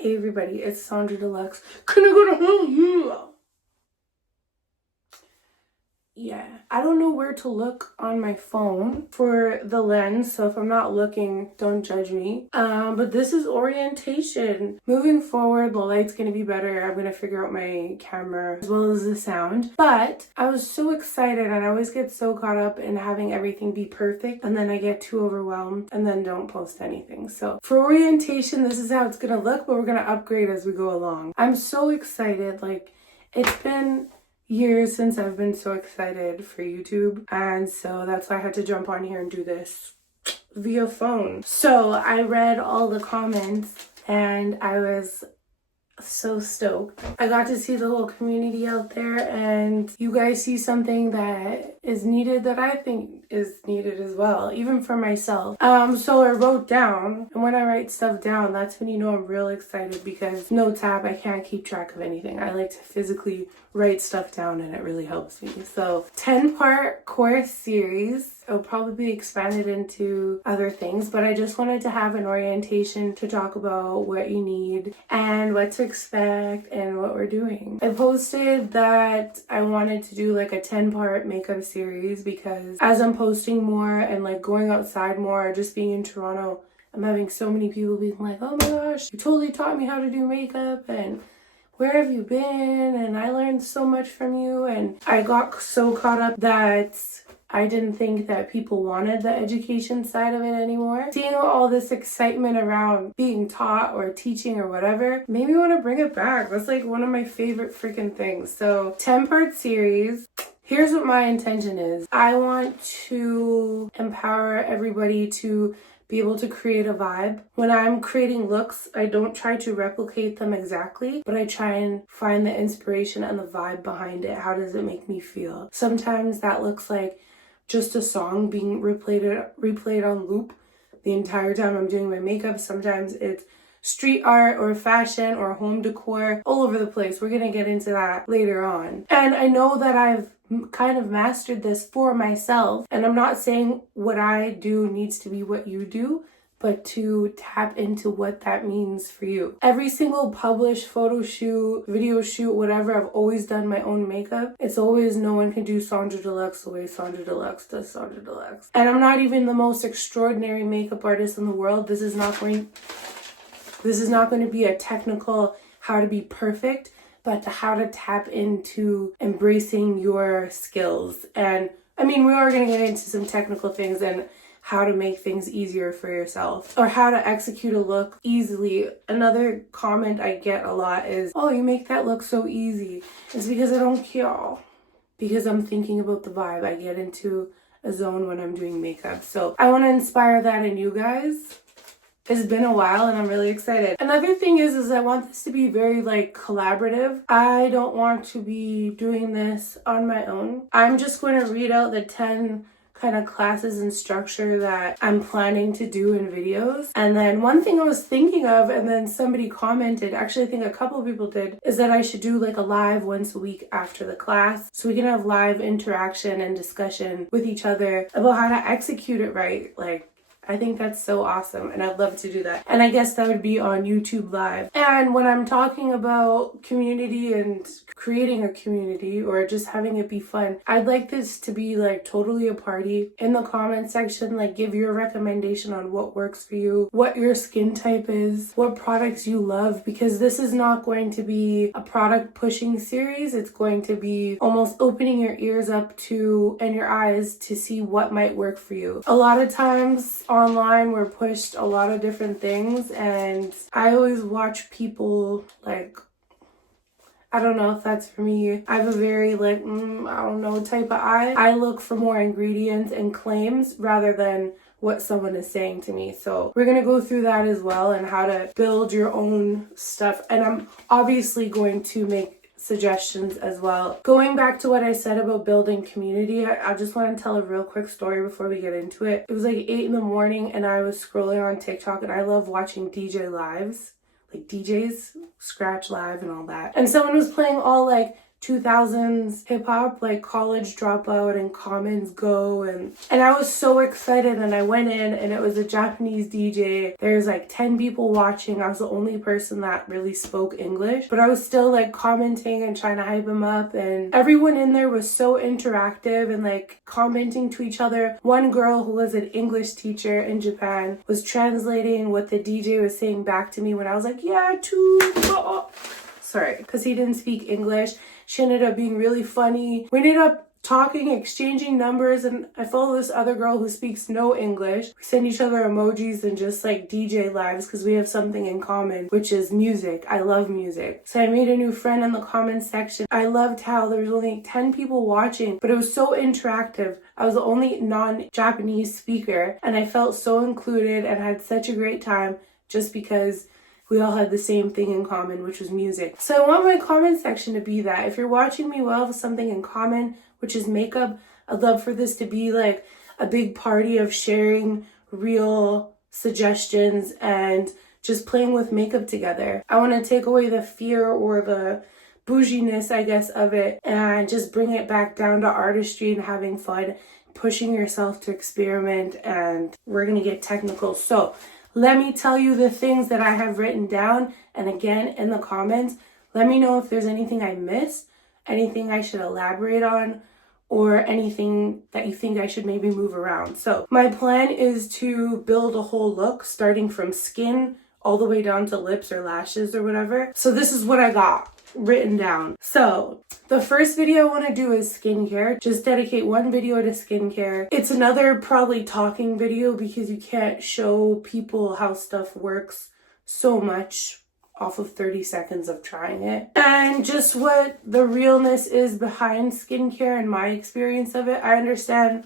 Hey everybody, it's Sonjdradeluxe. Can I go to hell? Yeah. Yeah, I don't know where to look on my phone for the lens, so if I'm not looking, don't judge me. But this is orientation. Moving forward, the light's gonna be better. I'm gonna figure out my camera as well as the sound. But I was so excited, and I always get so caught up in having everything be perfect, and then I get too overwhelmed and then don't post anything. So for orientation, this is how it's gonna look, but we're gonna upgrade as we go along. I'm so excited. Like, it's been years since I've been so excited for YouTube, and so that's why I had to jump on here and do this via phone. So I read all the comments and I was so stoked. I got to see the whole community out there, and you guys see something that is needed that I think is needed as well, even for myself. So I wrote down, and when I write stuff down, that's when you know I'm real excited, because notes app, I can't keep track of anything. I like to physically write stuff down, and it really helps me. So 10-part course series. It'll probably be expanded into other things, but I just wanted to have an orientation to talk about what you need and what to expect and what we're doing. I posted that I wanted to do like a 10-part makeup series, because as I'm posting more and like going outside more, or just being in Toronto, I'm having so many people being like, oh my gosh, you totally taught me how to do makeup, and where have you been? And I learned so much from you. And I got so caught up that I didn't think that people wanted the education side of it anymore. Seeing all this excitement around being taught or teaching or whatever made me want to bring it back. That's like one of my favorite freaking things. So 10-part series. Here's what my intention is. I want to empower everybody to be able to create a vibe. When I'm creating looks, I don't try to replicate them exactly, but I try and find the inspiration and the vibe behind it. How does it make me feel? Sometimes that looks like just a song being replayed on loop the entire time I'm doing my makeup. Sometimes it's street art or fashion or home decor, all over the place. We're gonna get into that later on. And I know that I've kind of mastered this for myself, and I'm not saying what I do needs to be what you do, but to tap into what that means for you. Every single published photo shoot, video shoot, whatever, I've always done my own makeup. It's always no one can do Sonjdradeluxe the way Sonjdradeluxe does Sonjdradeluxe. And I'm not even the most extraordinary makeup artist in the world. This is not going to be a technical how to be perfect, but to how to tap into embracing your skills. And I mean, we are going to get into some technical things and how to make things easier for yourself, or how to execute a look easily. Another comment I get a lot is, oh, you make that look so easy. It's because I don't care, because I'm thinking about the vibe. I get into a zone when I'm doing makeup. So I want to inspire that in you guys. It's been a while and I'm really excited. Another thing is I want this to be very like collaborative. I don't want to be doing this on my own. I'm just going to read out the 10 kind of classes and structure that I'm planning to do in videos. And then one thing I was thinking of, and then somebody commented, actually I think a couple of people did, is that I should do like a live once a week after the class, so we can have live interaction and discussion with each other about how to execute it right. Like, I think that's so awesome, and I'd love to do that. And I guess that would be on YouTube Live. And when I'm talking about community and creating a community or just having it be fun, I'd like this to be like totally a party. In the comment section, like, give your recommendation on what works for you, what your skin type is, what products you love, because this is not going to be a product pushing series. It's going to be almost opening your ears up to and your eyes to see what might work for you. A lot of times online we're pushed a lot of different things, and I always watch people like, I don't know if that's for me. I have a very like, I don't know type of eye. I look for more ingredients and claims rather than what someone is saying to me. So we're gonna go through that as well, and how to build your own stuff. And I'm obviously going to make suggestions as well. Going back to what I said about building community, I just want to tell a real quick story before we get into it. It was like 8 in the morning and I was scrolling on TikTok, and I love watching DJ lives, like DJs, Scratch Live and all that. And someone was playing all like 2000s hip hop, like College Dropout and Commons Go, and I was so excited, and I went in and it was a Japanese DJ. There's like 10 people watching. I was the only person that really spoke English, but I was still like commenting and trying to hype him up, and everyone in there was so interactive and like commenting to each other. One girl who was an English teacher in Japan was translating what the DJ was saying back to me when I was like, yeah, too. Sorry, because he didn't speak English. She ended up being really funny. We ended up talking, exchanging numbers, and I follow this other girl who speaks no English. We send each other emojis and just like DJ lives because we have something in common, which is music. I love music. So I made a new friend in the comments section. I loved how there was only 10 people watching, but it was so interactive. I was the only non-Japanese speaker, and I felt so included and had such a great time just because we all had the same thing in common, which was music. So I want my comment section to be that. If you're watching me, we'll have something in common, which is makeup. I'd love for this to be like a big party of sharing real suggestions and just playing with makeup together. I want to take away the fear or the bouginess, I guess, of it and just bring it back down to artistry and having fun, pushing yourself to experiment, and we're going to get technical. So let me tell you the things that I have written down, and again, in the comments, let me know if there's anything I missed, anything I should elaborate on, or anything that you think I should maybe move around. So my plan is to build a whole look starting from skin all the way down to lips or lashes or whatever. So this is what I got written down. So the first video I want to do is skincare. Just dedicate one video to skincare. It's another probably talking video because you can't show people how stuff works so much off of 30 seconds of trying it. And just what the realness is behind skincare and my experience of it. I understand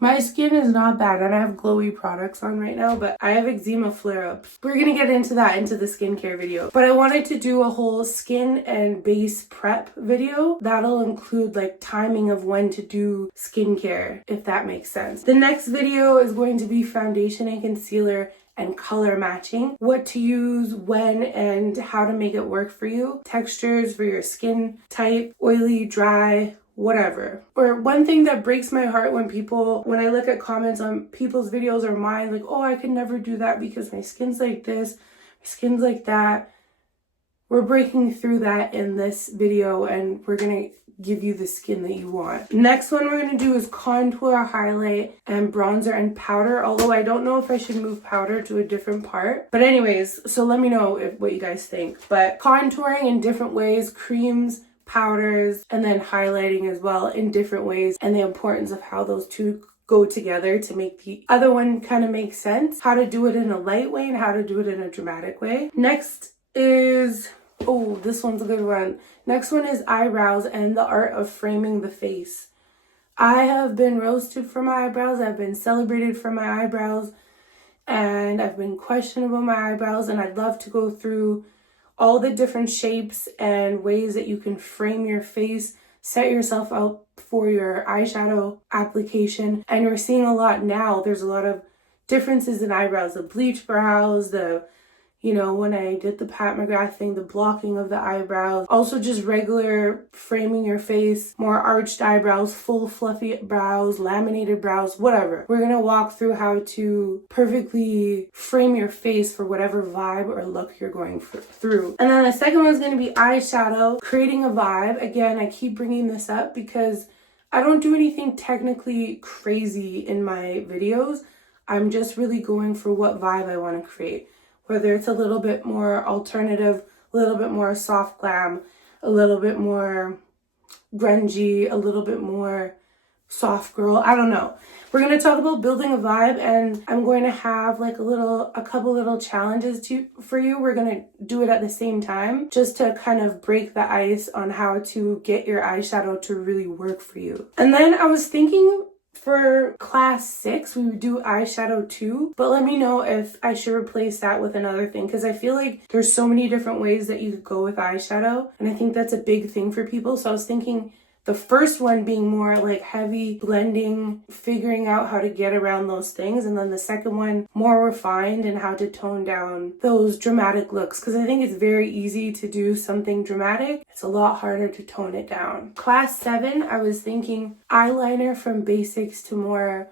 my skin is not bad and I have glowy products on right now, but I have eczema flare-ups. We're gonna get into that into the skincare video. But I wanted to do a whole skin and base prep video. That'll include like timing of when to do skincare, if that makes sense. The next video is going to be foundation and concealer and color matching, what to use, when, and how to make it work for you, textures for your skin type, oily, dry, whatever. Or one thing that breaks my heart when I look at comments on people's videos or mine, like, oh, I could never do that because my skin's like this, my skin's like that. We're breaking through that in this video, and we're gonna give you the skin that you want. Next one we're gonna do is contour, highlight, and bronzer and powder, although I don't know if I should move powder to a different part. But anyways, so let me know what you guys think. But contouring in different ways, creams, powders, and then highlighting as well in different ways, and the importance of how those two go together to make the other one kind of make sense. How to do it in a light way and how to do it in a dramatic way. Next is, oh, this one's a good one. Next one is eyebrows and the art of framing the face. I have been roasted for my eyebrows. I've been celebrated for my eyebrows, and I've been questioned about my eyebrows, and I'd love to go through all the different shapes and ways that you can frame your face, set yourself up for your eyeshadow application. And we're seeing a lot now. There's a lot of differences in eyebrows, the bleach brows, when I did the Pat McGrath thing, the blocking of the eyebrows, also just regular framing your face, more arched eyebrows, full fluffy brows, laminated brows, whatever. We're gonna walk through how to perfectly frame your face for whatever vibe or look you're going through. And then the second one is gonna be eyeshadow, creating a vibe. Again, I keep bringing this up because I don't do anything technically crazy in my videos. I'm just really going for what vibe I want to create. Whether it's a little bit more alternative, a little bit more soft glam, a little bit more grungy, a little bit more soft girl, I don't know. We're going to talk about building a vibe, and I'm going to have like a couple little challenges for you. We're going to do it at the same time just to kind of break the ice on how to get your eyeshadow to really work for you. And then I was thinking for class 6, we would do eyeshadow 2, but let me know if I should replace that with another thing, because I feel like there's so many different ways that you could go with eyeshadow, and I think that's a big thing for people. So I was thinking The first one being more like heavy blending, figuring out how to get around those things. And then the second one, more refined and how to tone down those dramatic looks. Because I think it's very easy to do something dramatic. It's a lot harder to tone it down. Class 7, I was thinking eyeliner from basics to more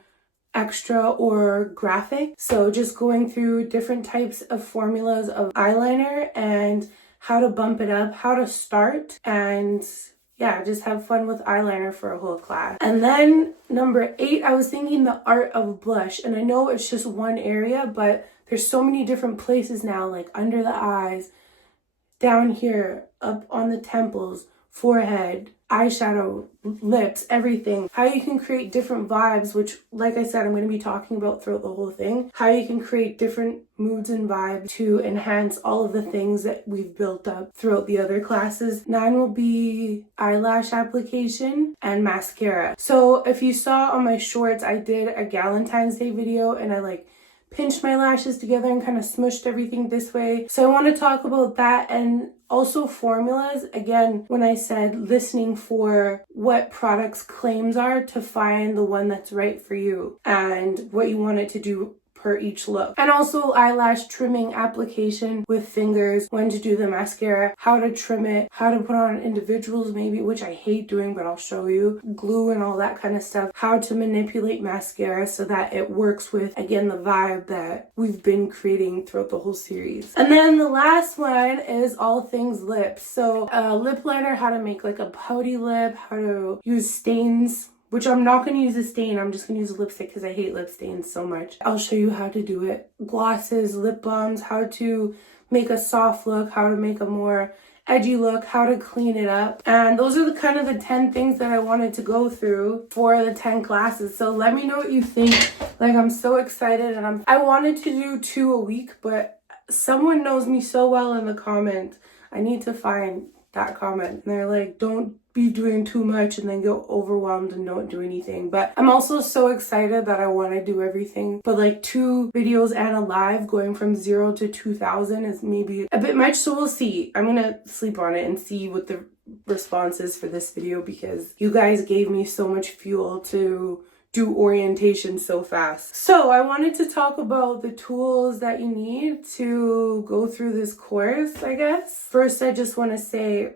extra or graphic. So just going through different types of formulas of eyeliner and how to bump it up, how to start, and yeah, just have fun with eyeliner for a whole class. And then number 8, I was thinking the art of blush. And I know it's just one area, but there's so many different places now, like under the eyes, down here, up on the temples, forehead, eyeshadow, lips, everything. How you can create different vibes, which, like I said, I'm going to be talking about throughout the whole thing. How you can create different moods and vibes to enhance all of the things that we've built up throughout the other classes. 9 will be eyelash application and mascara. So if you saw on my shorts, I did a Galentine's Day video and I like pinched my lashes together and kind of smushed everything this way. So I want to talk about that, and also formulas. Again, when I said listening for what products' claims are to find the one that's right for you and what you want it to do per each look. And also eyelash trimming application with fingers, when to do the mascara, how to trim it, how to put on individuals maybe, which I hate doing, but I'll show you, glue and all that kind of stuff, how to manipulate mascara so that it works with, again, the vibe that we've been creating throughout the whole series. And then the last one is all things lips. So lip liner, how to make like a pouty lip, how to use stains, which I'm not going to use a stain. I'm just going to use a lipstick because I hate lip stains so much. I'll show you how to do it. Glosses, lip balms, how to make a soft look, how to make a more edgy look, how to clean it up. And those are the kind of the 10 things that I wanted to go through for the 10 classes. So let me know what you think. Like, I'm so excited, and I wanted to do 2 a week, but someone knows me so well in the comments. I need to find that comment. And they're like, don't be doing too much and then get overwhelmed and don't do anything. But I'm also so excited that I want to do everything. But like 2 videos and a live going from 0 to 2,000 is maybe a bit much. So we'll see. I'm gonna sleep on it and see what the response is for this video, because you guys gave me so much fuel to do orientation so fast. So I wanted to talk about the tools that you need to go through this course, I guess. First, I just want to say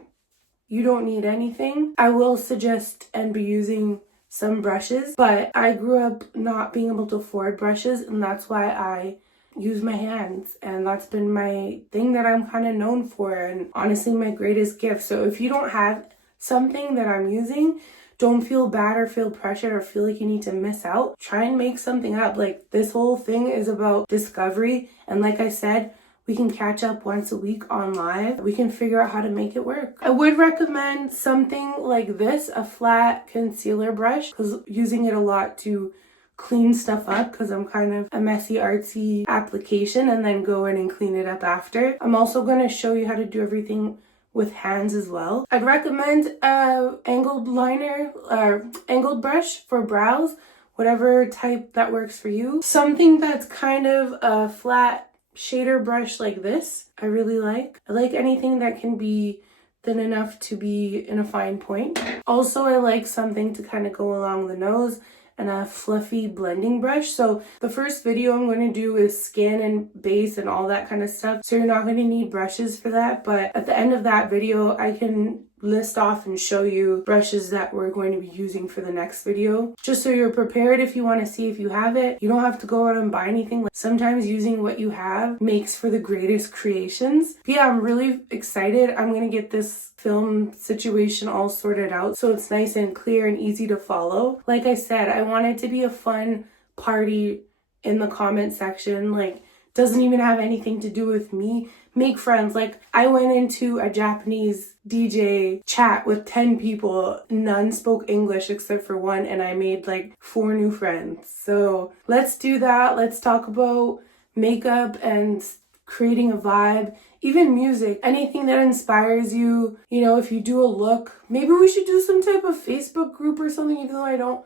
you don't need anything. I will suggest and be using some brushes, but I grew up not being able to afford brushes, and that's why I use my hands, and that's been my thing that I'm kind of known for, and honestly my greatest gift. So if you don't have something that I'm using, don't feel bad or feel pressured or feel like you need to miss out. Try and make something up. Like, this whole thing is about discovery, and like I said, we can catch up once a week on live. We can figure out how to make it work. I would recommend something like this, a flat concealer brush, because using it a lot to clean stuff up, because I'm kind of a messy artsy application, and then go in and clean it up after. I'm also going to show you how to do everything with hands as well. I'd recommend angled liner or angled brush for brows, whatever type that works for you. Something that's kind of a flat shader brush like this, I really like. I like anything that can be thin enough to be in a fine point. Also, I like something to kind of go along the nose, and a fluffy blending brush. So the first video I'm going to do is skin and base and all that kind of stuff. So you're not going to need brushes for that. But at the end of that video, I can list off and show you brushes that we're going to be using for the next video, just so you're prepared if you want to see if you have it. You don't have to go out and buy anything. Like, sometimes using what you have makes for the greatest creations. But yeah, I'm really excited. I'm going to get this film situation all sorted out so it's nice and clear and easy to follow. Like I said, I want it to be a fun party in the comment section. Like, doesn't even have anything to do with me. Make friends. Like, I went into a Japanese DJ chat with 10 people. None spoke English except for one, and I made like 4 new friends. So let's do that. Let's talk about makeup and creating a vibe, even music, anything that inspires you. You know, if you do a look, maybe we should do some type of Facebook group or something, even though I don't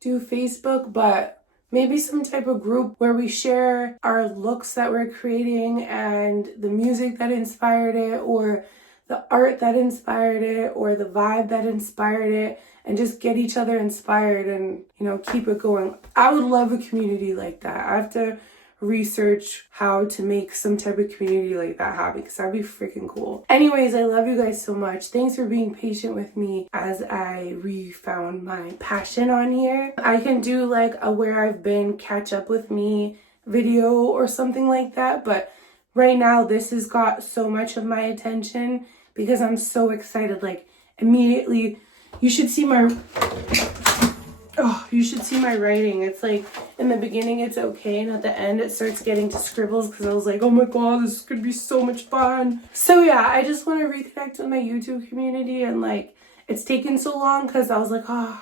do Facebook, but maybe some type of group where we share our looks that we're creating and the music that inspired it, or the art that inspired it or the vibe that inspired it, and just get each other inspired and, you know, keep it going. I would love a community like that. I have to research how to make some type of community like that happen, because that'd be freaking cool. Anyways, I love you guys so much. Thanks for being patient with me as I refound my passion on here. I can do like a where I've been, catch up with me video or something like that, but right now this has got so much of my attention because I'm so excited. Like immediately, you should see my writing. It's like in the beginning it's okay, and at the end it starts getting to scribbles because I was like, oh my god, this could be so much fun. So yeah, I just want to reconnect with my YouTube community, and like it's taken so long because I was like, I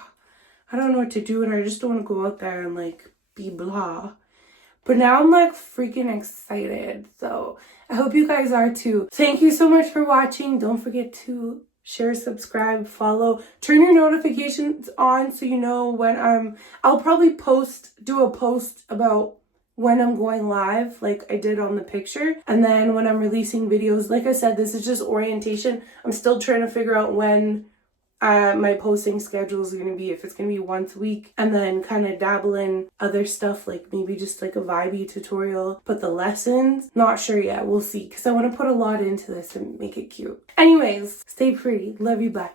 don't know what to do and I just don't want to go out there and like be blah. But now I'm like freaking excited. So I hope you guys are too. Thank you so much for watching. Don't forget to share, subscribe, follow, turn your notifications on so you know when I'll probably do a post about when I'm going live like I did on the picture. And then when I'm releasing videos, like I said, this is just orientation. I'm still trying to figure out when my posting schedule is going to be, if it's going to be once a week, and then kind of dabble in other stuff, like maybe just like a vibey tutorial, but the lessons, not sure yet. We'll see, because I want to put a lot into this and make it cute. Anyways, stay pretty. Love you. Bye.